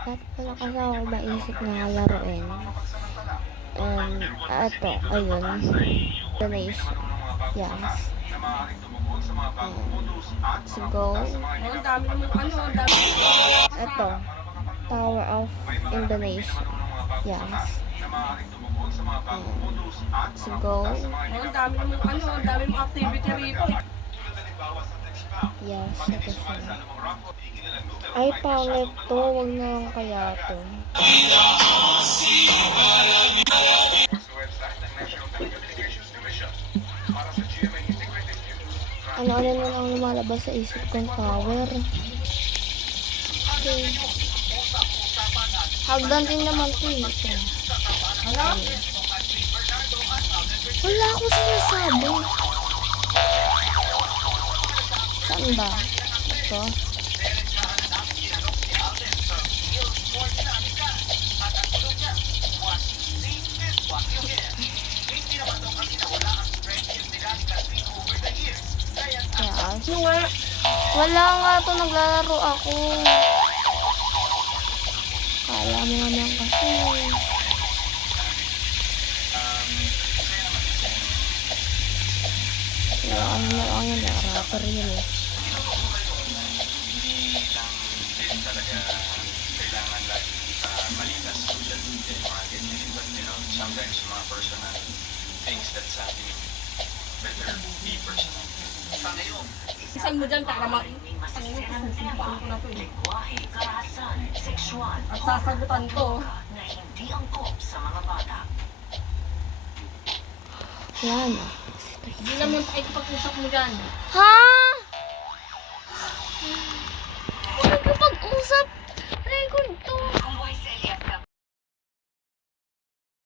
Dati pala kasi ako maisip na laruin. And, eto, ayun. Donation. Yes. Let's go. Ang dami naman ang dami. Eto. Tower of Indonesia. Yes. Let's go. Ang dami naman ang dami mong activity rito. Yes, ito siya. Ay, pangit to. Huwag na lang kaya to. Ano-ano na lang lumalabas sa isip kong tower. Okay. Hagdan din naman to eh. Ano? Wala akong sinasabi. Saan ba? Ito? Yes. Wala nga to, naglalaro ako. Kala mo naman kasi. Kaya ano na lang yan, rapper yun eh. Kailangan lagi malitas sa social media yung mga ganyan. But sometimes mga personal things that's happening, better be personal. Isan mo dyan para susumpaan ko na to eh. At sasagutan ko. Yan. Hindi naman pakikipag-usap mo dyan. Ha? Huwag ka pag-usap